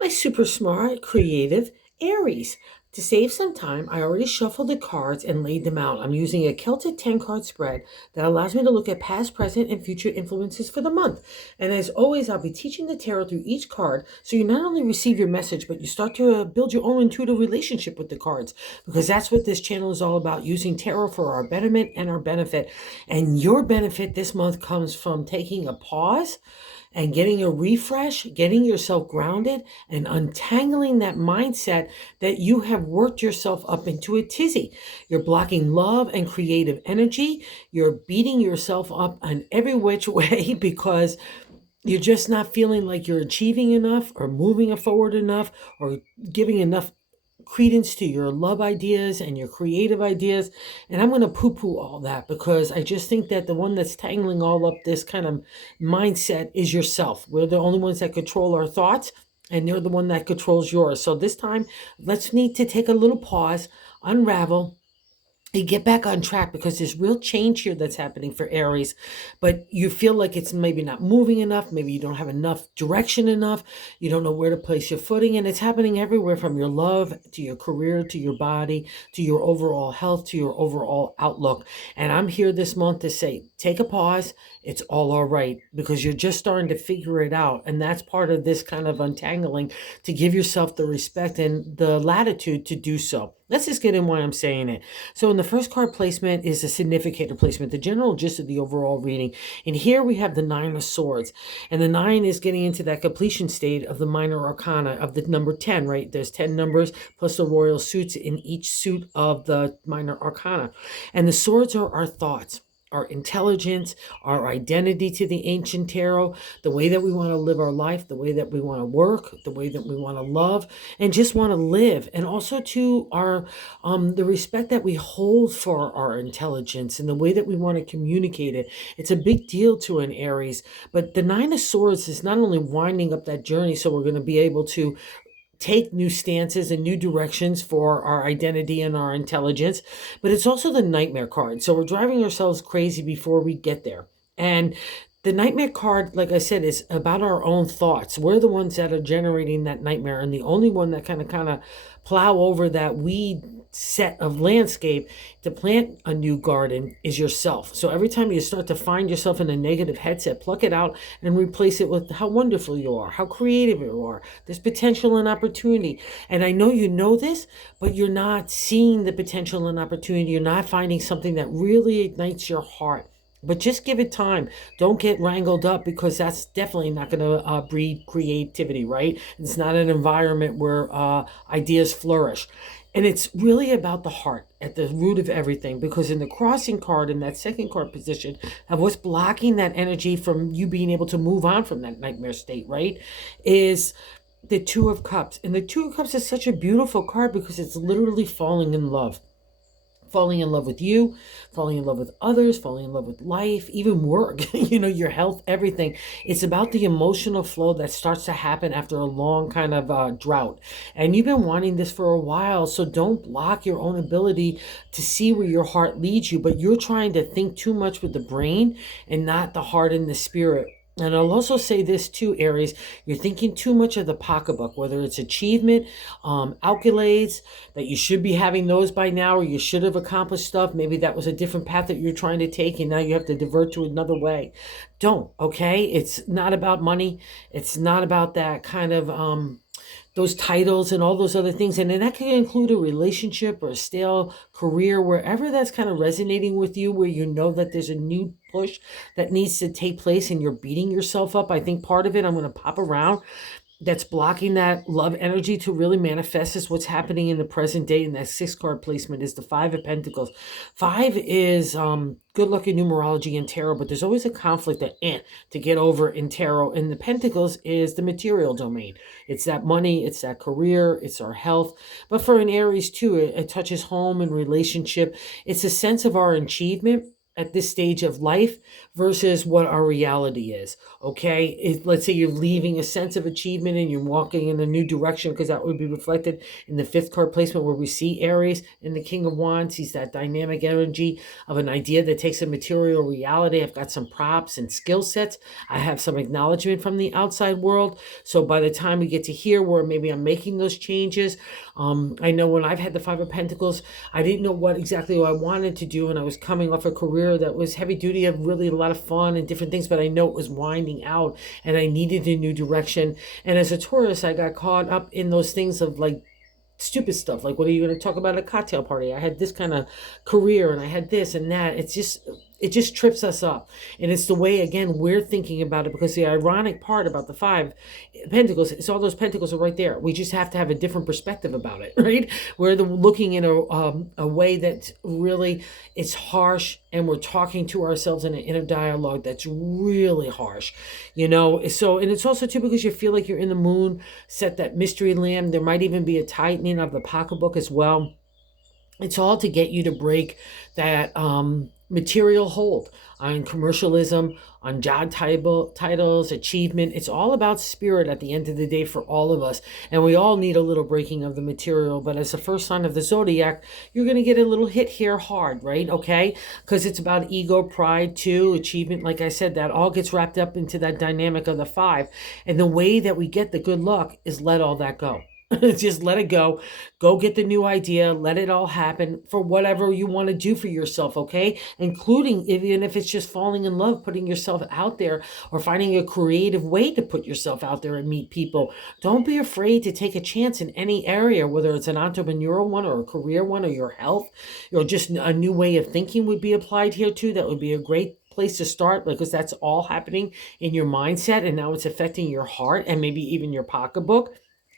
My super smart, creative Aries. To save some time, I already shuffled the cards and laid them out. I'm using a Celtic 10 card spread that allows me to look at past, present, and future influences for the month. And as always, I'll be teaching the tarot through each card so you not only receive your message, but you start to build your own intuitive relationship with the cards, because that's what this channel is all about, using tarot for our betterment and our benefit. And your benefit this month comes from taking a pause and getting a refresh, getting yourself grounded, and untangling that mindset that you have worked yourself up into a tizzy. You're blocking love and creative energy. You're beating yourself up on every which way because you're just not feeling like you're achieving enough or moving forward enough or giving enough credence to your love ideas and your creative ideas. And I'm going to poo-poo all that because I just think that the one that's tangling all up this kind of mindset is yourself. We're the only ones that control our thoughts, and you're the one that controls yours. So this time, let's need to take a little pause, unravel, and get back on track, because there's real change here that's happening for Aries, but you feel like it's maybe not moving enough. Maybe you don't have enough direction enough. You don't know where to place your footing, and it's happening everywhere, from your love to your career, to your body, to your overall health, to your overall outlook. And I'm here this month to say, take a pause. It's all right, because you're just starting to figure it out. And that's part of this kind of untangling, to give yourself the respect and the latitude to do so. Let's just get in why I'm saying it. So in the first card placement is a significator placement, the general gist of the overall reading. And here we have the Nine of Swords. And the 9 is getting into that completion state of the minor arcana of the number 10, right? There's 10 numbers plus the royal suits in each suit of the minor arcana. And the swords are our thoughts, our intelligence, our identity to the ancient tarot, the way that we want to live our life, the way that we want to work, the way that we want to love, and just want to live. And also to our the respect that we hold for our intelligence and the way that we want to communicate it. It's a big deal to an Aries. But the Nine of Swords is not only winding up that journey, so we're going to be able to take new stances and new directions for our identity and our intelligence, but it's also the nightmare card. So we're driving ourselves crazy before we get there. And the nightmare card, like I said, is about our own thoughts. We're the ones that are generating that nightmare, and the only one that kind of plow over that weed set of landscape to plant a new garden is yourself. So every time you start to find yourself in a negative headset, pluck it out and replace it with how wonderful you are, how creative you are. There's potential and opportunity. And I know you know this, but you're not seeing the potential and opportunity. You're not finding something that really ignites your heart. But just give it time. Don't get wrangled up, because that's definitely not going to breed creativity, right? It's not an environment where ideas flourish. And it's really about the heart at the root of everything, because in the crossing card, in that second card position, of what's blocking that energy from you being able to move on from that nightmare state, right, is the Two of Cups. And the Two of Cups is such a beautiful card because it's literally falling in love. Falling in love with you, falling in love with others, falling in love with life, even work, your health, everything. It's about the emotional flow that starts to happen after a long kind of drought. And you've been wanting this for a while, so don't block your own ability to see where your heart leads you, but you're trying to think too much with the brain and not the heart and the spirit. And I'll also say this too, Aries, you're thinking too much of the pocketbook, whether it's achievement, accolades, that you should be having those by now, or you should have accomplished stuff. Maybe that was a different path that you're trying to take, and now you have to divert to another way. Don't, okay? It's not about money. It's not about that kind of those titles and all those other things. And then that can include a relationship or a stale career, wherever that's kind of resonating with you, where you know that there's a new push that needs to take place and you're beating yourself up. I think part of it, I'm going to pop around, that's blocking that love energy to really manifest is what's happening in the present day. And that 6 card placement is the 5 of Pentacles. 5 is good luck in numerology and tarot, but there's always a conflict to get over in tarot. And the Pentacles is the material domain. It's that money, it's that career, it's our health. But for an Aries too, it touches home and relationship. It's a sense of our achievement. at this stage of life versus what our reality is. Okay. Let's say you're leaving a sense of achievement and you're walking in a new direction, because that would be reflected in the fifth card placement where we see Aries in the King of Wands. He's that dynamic energy of an idea that takes a material reality. I've got some props and skill sets. I have some acknowledgement from the outside world. So by the time we get to here where maybe I'm making those changes, I know when I've had the Five of Pentacles, I didn't know what exactly I wanted to do, and I was coming off a career that was heavy duty, of really a lot of fun and different things, but I know it was winding out and I needed a new direction. And as a Taurus, I got caught up in those things of like stupid stuff, like what are you going to talk about at a cocktail party? I had this kind of career and I had this and that. It just trips us up. And it's the way, again, we're thinking about it, because the ironic part about the Five Pentacles is all those pentacles are right there. We just have to have a different perspective about it, right? We're looking in a way that really, it's harsh, and we're talking to ourselves in an inner dialogue that's really harsh, you know? So, and it's also too because you feel like you're in the moon, set that mystery lamb. There might even be a tightening of the pocketbook as well. It's all to get you to break that material hold on commercialism, on job titles, achievement. It's all about spirit at the end of the day for all of us. And we all need a little breaking of the material. But as the first sign of the zodiac, you're going to get a little hit here hard, right? Okay? Because it's about ego, pride, too, achievement. Like I said, that all gets wrapped up into that dynamic of the Five. And the way that we get the good luck is let all that go. Just let it go. Go get the new idea. Let it all happen for whatever you want to do for yourself, okay? Including even if it's just falling in love, putting yourself out there, or finding a creative way to put yourself out there and meet people. Don't be afraid to take a chance in any area, whether it's an entrepreneurial one or a career one or your health, or just a new way of thinking would be applied here too. That would be a great place to start, because that's all happening in your mindset, and now it's affecting your heart and maybe even your pocketbook.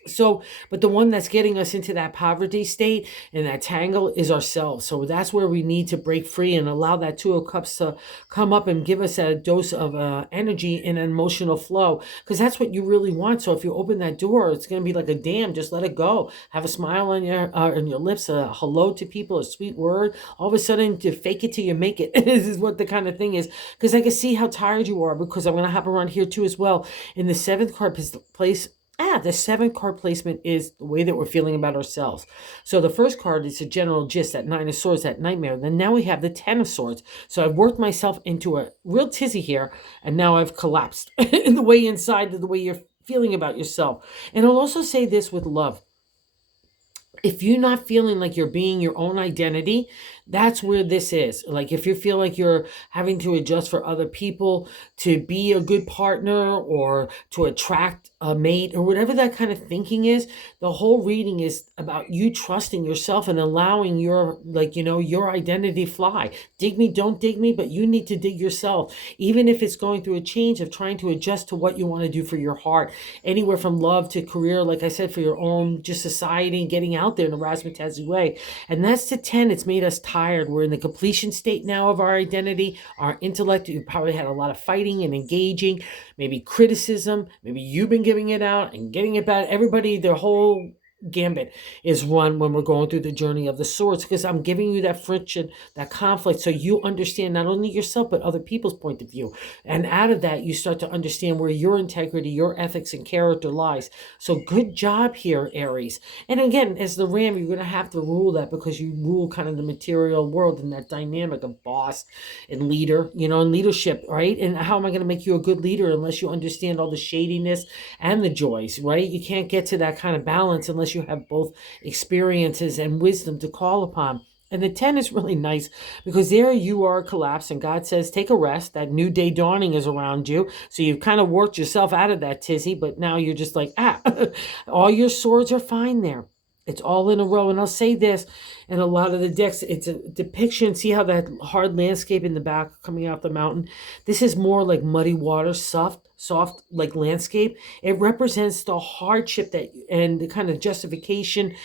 So, but the one that's getting us into that poverty state and that tangle is ourselves. So that's where we need to break free and allow that Two of Cups to come up and give us a dose of energy and emotional flow, because that's what you really want. So if you open that door, it's going to be like a dam. Just let it go. Have a smile on your lips, a hello to people, a sweet word. All of a sudden, to fake it till you make it. This is what the kind of thing is, because I can see how tired you are, because I'm going to hop around here too as well. In the seventh card place, the seventh card placement is the way that we're feeling about ourselves. So the first card is a general gist, that Nine of Swords, that nightmare. Then now we have the Ten of Swords. So I've worked myself into a real tizzy here, and now I've collapsed in the way inside, the way you're feeling about yourself. And I'll also say this with love. If you're not feeling like you're being your own identity, that's where this is. Like if you feel like you're having to adjust for other people to be a good partner or to attract a mate or whatever that kind of thinking is, the whole reading is about you trusting yourself and allowing your, like, you know, your identity fly. Dig me, don't dig me, but you need to dig yourself. Even if it's going through a change of trying to adjust to what you want to do for your heart, anywhere from love to career, like I said, for your own, just society, getting out there in a razzmatazzy way. And that's the 10. It's made us tired. We're in the completion state now of our identity, our intellect. You probably had a lot of fighting and engaging, maybe criticism, maybe you've been giving it out and getting it back. Everybody, their whole gambit is run when we're going through the journey of the swords, because I'm giving you that friction, that conflict, so you understand not only yourself but other people's point of view, and out of that you start to understand where your integrity, your ethics and character lies. So good job here, Aries. And again, as the ram, you're going to have to rule that, because you rule kind of the material world and that dynamic of boss and leader, you know, and leadership, right? And how am I going to make you a good leader unless you understand all the shadiness and the joys, right? You can't get to that kind of balance unless you have both experiences and wisdom to call upon. And the 10 is really nice, because there you are collapsed, and God says, take a rest. That new day dawning is around you. So you've kind of worked yourself out of that tizzy, but now you're just like, all your swords are fine there. It's all in a row. And I'll say this, and a lot of the decks, it's a depiction. See how that hard landscape in the back coming out the mountain? This is more like muddy water, soft like landscape. It represents the hardship that and the kind of justification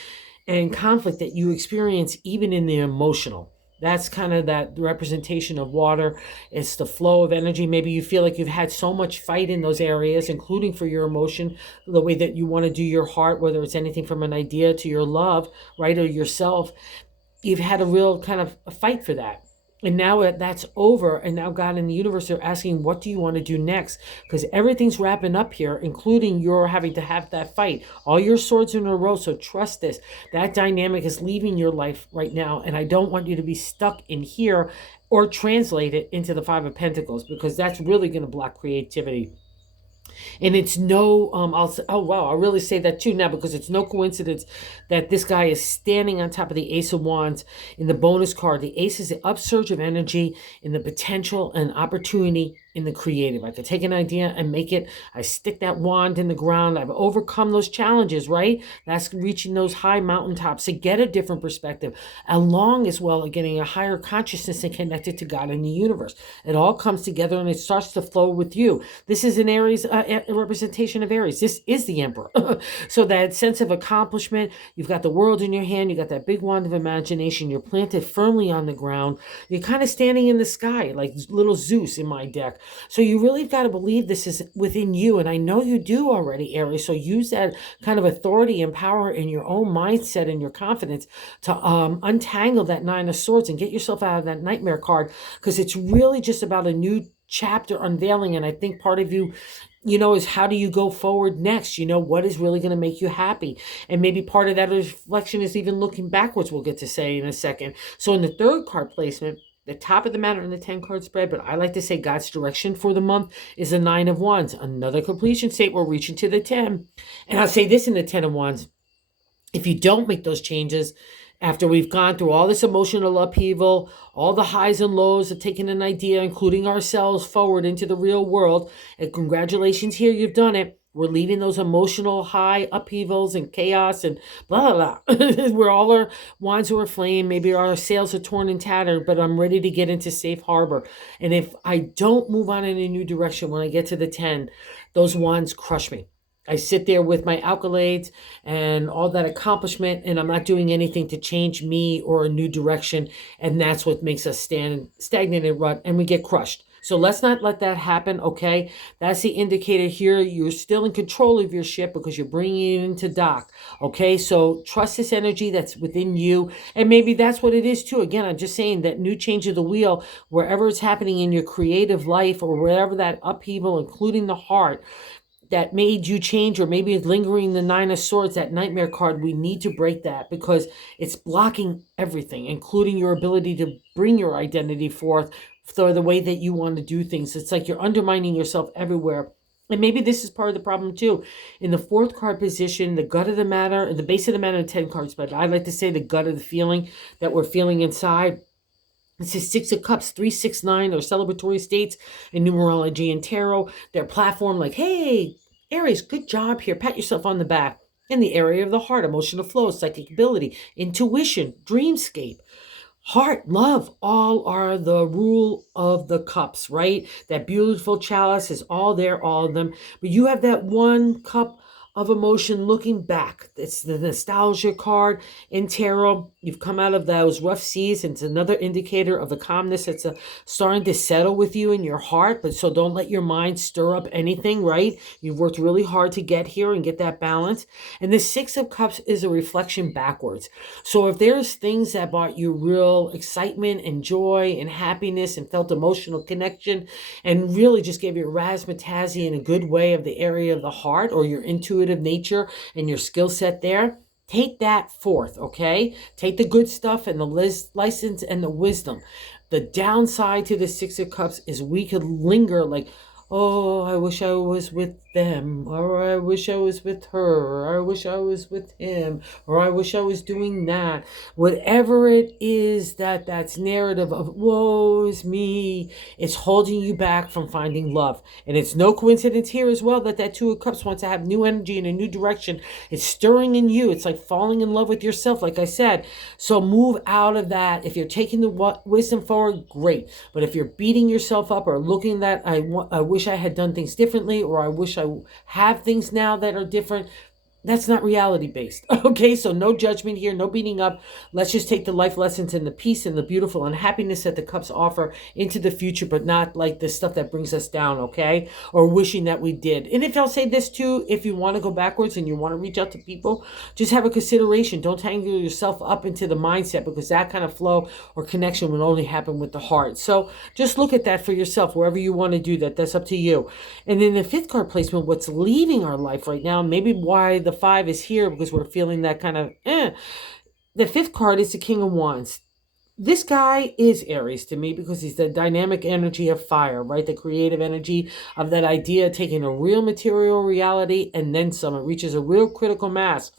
and conflict that you experience even in the emotional. That's kind of that representation of water. It's the flow of energy. Maybe you feel like you've had so much fight in those areas, including for your emotion, the way that you want to do your heart, whether it's anything from an idea to your love, right, or yourself. You've had a real kind of a fight for that. And now that's over. And now God and the universe are asking, what do you want to do next? Because everything's wrapping up here, including your having to have that fight. All your swords in a row. So trust this. That dynamic is leaving your life right now. And I don't want you to be stuck in here or translate it into the Five of Pentacles, because that's really going to block creativity. And it's no, oh wow, I'll really say that too now, because it's no coincidence that this guy is standing on top of the Ace of Wands in the bonus card. The Ace is the upsurge of energy in the potential and opportunity in the creative. I could take an idea and make it. I stick that wand in the ground. I've overcome those challenges, right? That's reaching those high mountaintops to get a different perspective, along as well as getting a higher consciousness and connected to God and the universe. It all comes together and it starts to flow with you. This is an Aries, a representation of Aries. This is the Emperor. So that sense of accomplishment, you've got the world in your hand, you got that big wand of imagination, you're planted firmly on the ground, you're kind of standing in the sky like little Zeus in my deck. So you really got to believe this is within you. And I know you do already, Aries. So use that kind of authority and power in your own mindset and your confidence to untangle that Nine of Swords and get yourself out of that nightmare card, because it's really just about a new chapter unveiling. And I think part of you, is how do you go forward next? What is really going to make you happy? And maybe part of that reflection is even looking backwards, we'll get to say in a second. So in the third card placement, the top of the matter in the 10-card spread, but I like to say God's direction for the month is the Nine of Wands. Another completion state. We're reaching to the 10. And I'll say this in the 10 of Wands. If you don't make those changes, after we've gone through all this emotional upheaval, all the highs and lows of taking an idea, including ourselves, forward into the real world, and congratulations here, you've done it. We're leaving those emotional high upheavals and chaos and blah, blah, blah. We're all our wands are aflame. Maybe our sails are torn and tattered, but I'm ready to get into safe harbor. And if I don't move on in a new direction when I get to the 10, those wands crush me. I sit there with my accolades and all that accomplishment, and I'm not doing anything to change me or a new direction. And that's what makes us stand stagnant and rut, and we get crushed. So let's not let that happen, okay? That's the indicator here. You're still in control of your ship because you're bringing it into dock, okay? So trust this energy that's within you. And maybe that's what it is too. Again, I'm just saying that new change of the wheel, wherever it's happening in your creative life or wherever that upheaval, including the heart, that made you change, or maybe it's lingering the Nine of Swords, that nightmare card. We need to break that because it's blocking everything, including your ability to bring your identity forth for the way that you want to do things. It's like you're undermining yourself everywhere. And maybe this is part of the problem too. In the fourth card position, the gut of the matter, the base of the matter, 10 cards, but I like to say the gut of the feeling that we're feeling inside. This is Six of Cups, 3, 6, 9, or celebratory states in numerology and tarot. Their platform like, hey, Aries, good job here. Pat yourself on the back. In the area of the heart, emotional flow, psychic ability, intuition, dreamscape, heart, love, all are the rule of the cups, right? That beautiful chalice is all there, all of them. But you have that one cup of emotion looking back. It's the nostalgia card in tarot. You've come out of those rough seas, and it's another indicator of the calmness that's starting to settle with you in your heart. But so don't let your mind stir up anything, right? You've worked really hard to get here and get that balance. And the Six of Cups is a reflection backwards. So if there's things that brought you real excitement and joy and happiness and felt emotional connection and really just gave you razzmatazzy in a good way of the area of the heart or your intuitive nature and your skill set there, take that forth, okay? Take the good stuff and the license and the wisdom. The downside to the Six of Cups is we could linger like, oh, I wish I was with them, or I wish I was with her, or I wish I was with him, or I wish I was doing that. Whatever it is that's narrative of woe is me, it's holding you back from finding love. And it's no coincidence here as well that Two of Cups wants to have new energy and a new direction. It's stirring in you. It's like falling in love with yourself, like I said. So move out of that. If you're taking the wisdom forward, great. But if you're beating yourself up or looking that I wish I had done things differently, or I wish I have things now that are different, That's not reality based. Okay, so no judgment here, no beating up. Let's just take the life lessons and the peace and the beautiful and happiness that the cups offer into the future, but not like the stuff that brings us down, okay? Or wishing that we did. And if I'll say this too, if you want to go backwards and you want to reach out to people, just have a consideration. Don't tangle yourself up into the mindset, because that kind of flow or connection would only happen with the heart. So just look at that for yourself, wherever you want to do that. That's up to you. And then the fifth card placement, what's leaving our life right now, maybe why the five is here, because we're feeling that kind of The fifth card is the King of Wands. This guy is Aries to me, because he's the dynamic energy of fire, right? The creative energy of that idea, taking a real material reality and then some. It reaches a real critical mass.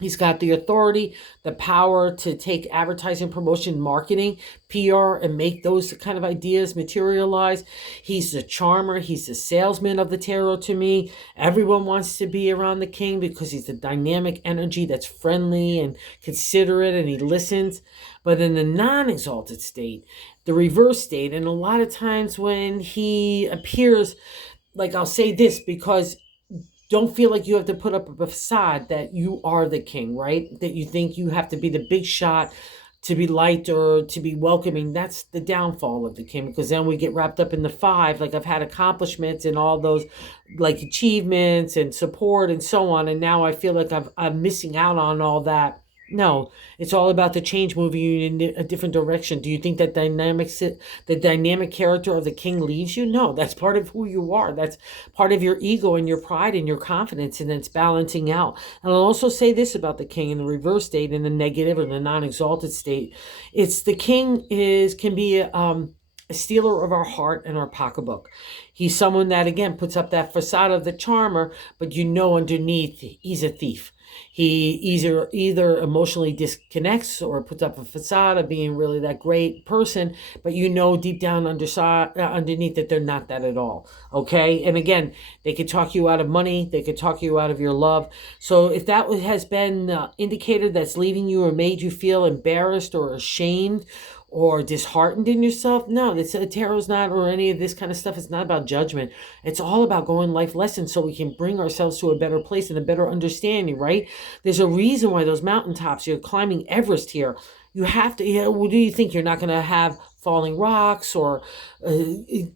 He's got the authority, the power to take advertising, promotion, marketing, PR, and make those kind of ideas materialize. He's the charmer. He's the salesman of the tarot to me. Everyone wants to be around the king because he's the dynamic energy that's friendly and considerate, and he listens. But in the non-exalted state, the reverse state, and a lot of times when he appears, like, I'll say this because don't feel like you have to put up a facade that you are the king, right? That you think you have to be the big shot to be liked or to be welcoming. That's the downfall of the king, because then we get wrapped up in the five. Like, I've had accomplishments and all those like achievements and support and so on, and now I feel like I'm missing out on all that. No, it's all about the change, moving you in a different direction. Do you think that the dynamic character of the king leaves you? No, that's part of who you are. That's part of your ego and your pride and your confidence, and it's balancing out. And I'll also say this about the king in the reverse state, in the negative or the non-exalted state. It's the king can be a stealer of our heart and our pocketbook. He's someone that, again, puts up that facade of the charmer, but underneath he's a thief. He either emotionally disconnects or puts up a facade of being really that great person, but deep down underneath that they're not that at all. Okay? And again, they could talk you out of money. They could talk you out of your love. So if that has been the indicator that's leaving you or made you feel embarrassed or ashamed or disheartened in yourself, no, the tarot's not, or any of this kind of stuff. It's not about judgment. It's all about going life lessons so we can bring ourselves to a better place and a better understanding, right? There's a reason why those mountaintops, you're climbing Everest here. You have to, what do you think? You're not going to have falling rocks or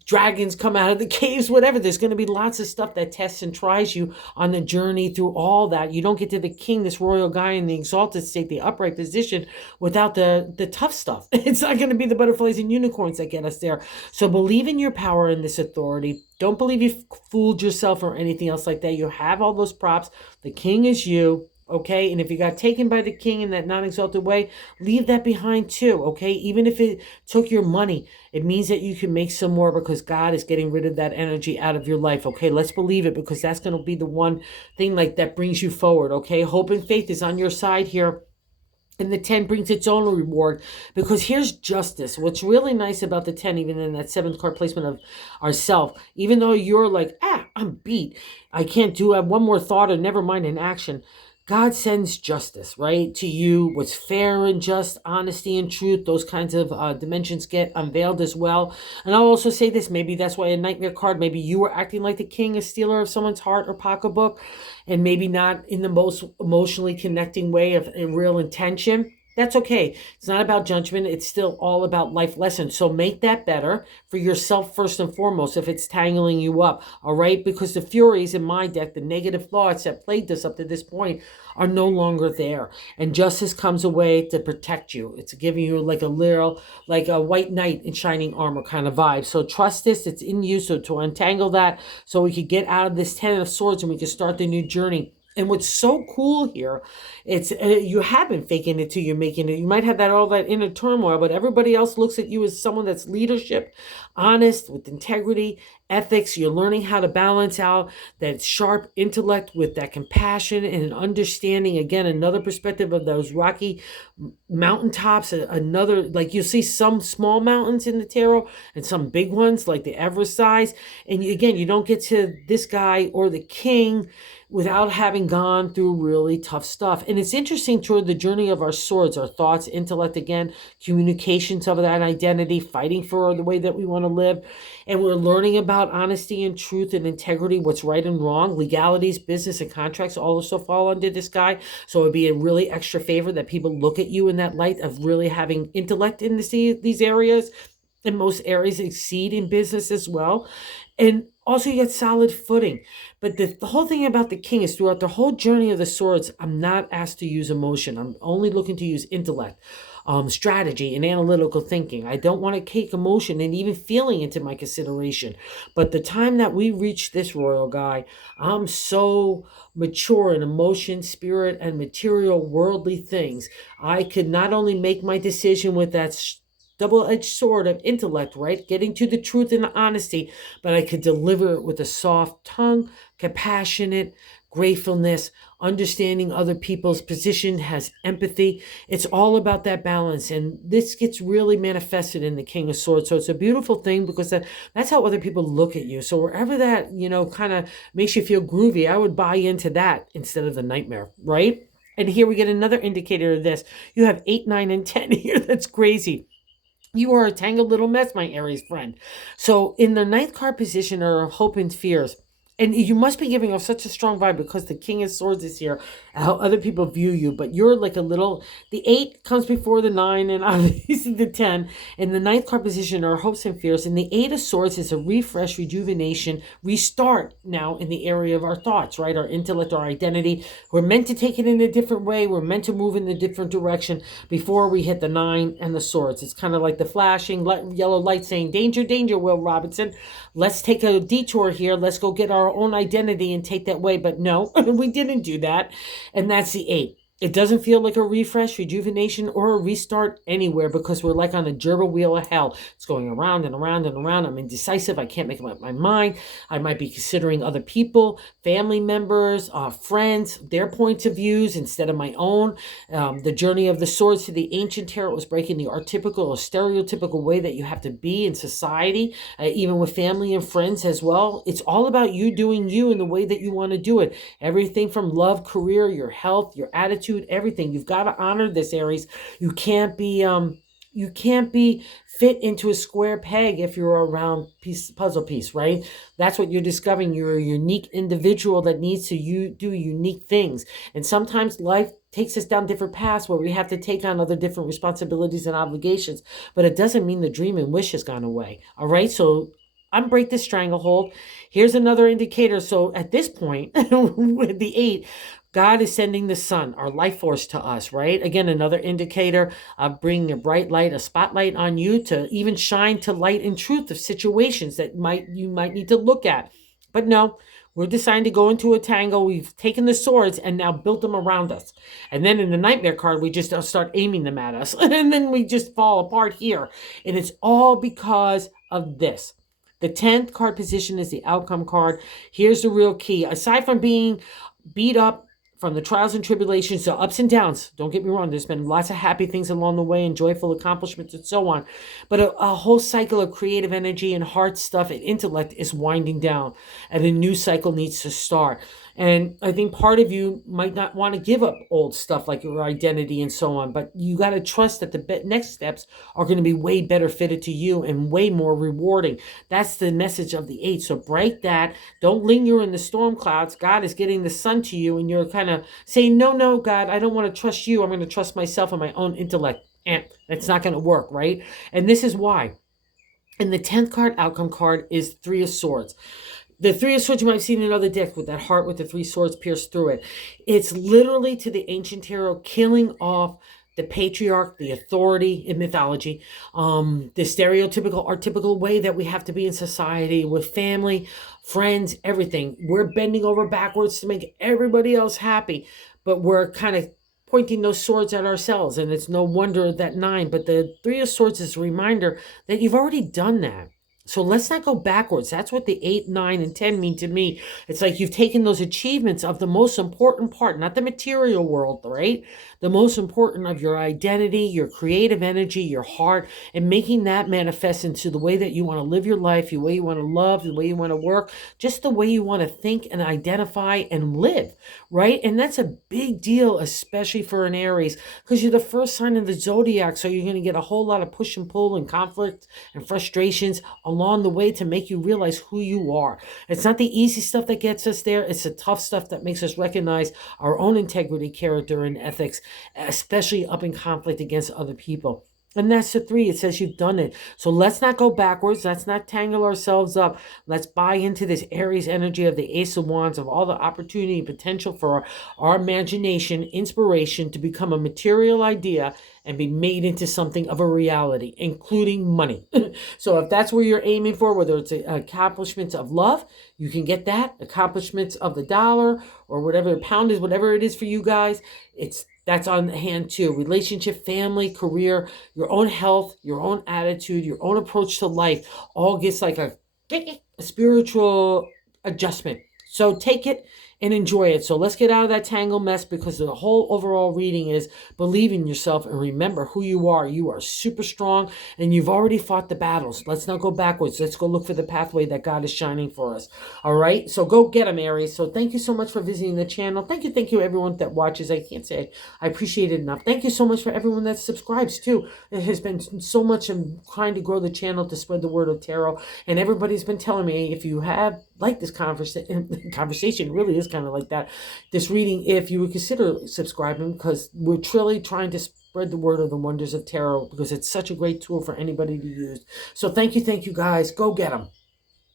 dragons come out of the caves, whatever. There's going to be lots of stuff that tests and tries you on the journey through all that. You don't get to the king, this royal guy in the exalted state, the upright position, without the tough stuff. It's not going to be the butterflies and unicorns that get us there. So believe in your power and this authority. Don't believe you fooled yourself or anything else like that. You have all those props. The king is you. Okay, and if you got taken by the king in that non-exalted way, leave that behind too, okay? Even if it took your money, it means that you can make some more, because God is getting rid of that energy out of your life, okay? Let's believe it, because that's going to be the one thing like that brings you forward, okay? Hope and faith is on your side here. And the 10 brings its own reward, because here's justice. What's really nice about the 10, even in that seventh card placement of ourself, even though you're like, I'm beat, I can't do, I have one more thought or never mind an action. God sends justice, right, to you. What's fair and just, honesty and truth, those kinds of dimensions get unveiled as well. And I'll also say this, maybe that's why a nightmare card, maybe you were acting like the king, a stealer of someone's heart or pocketbook, and maybe not in the most emotionally connecting way of a real intention. That's okay. It's not about judgment. It's still all about life lessons. So make that better for yourself first and foremost if it's tangling you up, all right? Because the furies in my deck, the negative thoughts that plagued us up to this point, are no longer there. And justice comes away to protect you. It's giving you like a white knight in shining armor kind of vibe. So trust this. It's in you. So to untangle that, so we could get out of this 10 of swords and we can start the new journey. And what's so cool here, it's you have been faking it till you're making it. You might have all that inner turmoil, but everybody else looks at you as someone that's leadership, honest, with integrity, ethics. You're learning how to balance out that sharp intellect with that compassion and an understanding. Again, another perspective of those rocky mountaintops. Another, like, you see some small mountains in the tarot and some big ones like the Everest size. And again, you don't get to this guy or the king without having gone through really tough stuff. And it's interesting toward the journey of our swords, our thoughts, intellect, again, communications of that identity, fighting for the way that we want to live. And we're learning about honesty and truth and integrity, what's right and wrong, legalities, business, and contracts all also fall under this guy. So it would be a really extra favor that people look at you in that light of really having intellect in these areas. And most areas exceed in business as well. And also you get solid footing. But the whole thing about the king is throughout the whole journey of the swords, I'm not asked to use emotion. I'm only looking to use intellect, strategy, and analytical thinking. I don't want to take emotion and even feeling into my consideration. But the time that we reach this royal guy, I'm so mature in emotion, spirit, and material worldly things. I could not only make my decision with that double-edged sword of intellect, right? Getting to the truth and the honesty, but I could deliver it with a soft tongue, compassionate, gratefulness, understanding other people's position, has empathy. It's all about that balance. And this gets really manifested in the King of Swords. So it's a beautiful thing because that's how other people look at you. So wherever that, kind of makes you feel groovy, I would buy into that instead of the nightmare, right? And here we get another indicator of this. You have 8, 9, and 10 here. That's crazy. You are a tangled little mess, my Aries friend. So in the ninth card position are hope and fears. And you must be giving off such a strong vibe because the King of Swords is here, how other people view you. But you're like the 8 comes before the 9 and obviously the 10. In the ninth card position are hopes and fears. And the 8 of Swords is a refresh, rejuvenation, restart now in the area of our thoughts, right? Our intellect, our identity. We're meant to take it in a different way. We're meant to move in a different direction before we hit the 9 and the Swords. It's kind of like the flashing yellow light saying, danger, danger, Will Robinson. Let's take a detour here. Let's go get our own identity and take that way. But no, we didn't do that. And that's the 8. It doesn't feel like a refresh, rejuvenation, or a restart anywhere because we're like on a gerbil wheel of hell. It's going around and around and around. I'm indecisive. I can't make up my mind. I might be considering other people, family members, friends, their points of views instead of my own. The journey of the swords to the ancient tarot was breaking the archetypical or stereotypical way that you have to be in society, even with family and friends as well. It's all about you doing you in the way that you want to do it. Everything from love, career, your health, your attitude, everything. You've got to honor this, Aries. You can't be fit into a square peg if you're a round puzzle piece, right? That's what you're discovering. You're a unique individual that needs to do unique things. And sometimes life takes us down different paths where we have to take on other different responsibilities and obligations. But it doesn't mean the dream and wish has gone away. All right. So unbreak this stranglehold. Here's another indicator. So at this point, with the 8, God is sending the sun, our life force, to us, right? Again, another indicator of bringing a bright light, a spotlight on you to even shine to light and truth of situations that you might need to look at. But no, we're deciding to go into a tangle. We've taken the swords and now built them around us. And then in the nightmare card, we just start aiming them at us. And then we just fall apart here. And it's all because of this. The 10th card position is the outcome card. Here's the real key. Aside from being beat up from the trials and tribulations to ups and downs, don't get me wrong, there's been lots of happy things along the way and joyful accomplishments and so on. But a whole cycle of creative energy and heart stuff and intellect is winding down. And a new cycle needs to start. And I think part of you might not want to give up old stuff like your identity and so on, but you got to trust that the next steps are going to be way better fitted to you and way more rewarding. That's the message of the 8. So break that. Don't linger in the storm clouds. God is getting the sun to you and you're kind of saying, no, God, I don't want to trust you. I'm going to trust myself and my own intellect. And it's not going to work, right? And this is why. And the 10th card, outcome card, is 3 of Swords. The 3 of Swords you might have seen in another deck with that heart with the 3 swords pierced through it. It's literally to the ancient tarot killing off the patriarch, the authority in mythology, the stereotypical, archetypical way that we have to be in society with family, friends, everything. We're bending over backwards to make everybody else happy, but we're kind of pointing those swords at ourselves. And it's no wonder that 9, but the 3 of Swords is a reminder that you've already done that. So let's not go backwards. That's what the 8, 9, and 10 mean to me. It's like you've taken those achievements of the most important part, not the material world, right? The most important of your identity, your creative energy, your heart, and making that manifest into the way that you want to live your life, the way you want to love, the way you want to work, just the way you want to think and identify and live, right? And that's a big deal, especially for an Aries, because you're the first sign of the zodiac. So you're going to get a whole lot of push and pull and conflict and frustrations along the way to make you realize who you are. It's not the easy stuff that gets us there. It's the tough stuff that makes us recognize our own integrity, character, and ethics, especially up in conflict against other people. And that's the 3. It says you've done it. So let's not go backwards. Let's not tangle ourselves up. Let's buy into this Aries energy of the Ace of Wands, of all the opportunity and potential for our imagination, inspiration to become a material idea and be made into something of a reality, including money. So if that's where you're aiming for, whether it's accomplishments of love, you can get that. Accomplishments of the dollar or whatever the pound is, whatever it is for you guys, that's on hand too. Relationship, family, career, your own health, your own attitude, your own approach to life all gets like a spiritual adjustment. So take it and enjoy it. So let's get out of that tangle mess, because the whole overall reading is believe in yourself and remember who you are. You are super strong and you've already fought the battles. Let's not go backwards. Let's go look for the pathway that God is shining for us. All right. So go get them, Aries. So thank you so much for visiting the channel. Thank you everyone that watches. I can't say I appreciate it enough. Thank you so much for everyone that subscribes too. It has been so much in trying to grow the channel to spread the word of tarot. And everybody's been telling me, if you have like this conversation really is kind of like that, this reading, if you would consider subscribing, because we're truly trying to spread the word of the wonders of tarot, because it's such a great tool for anybody to use. So thank you guys. Go get them.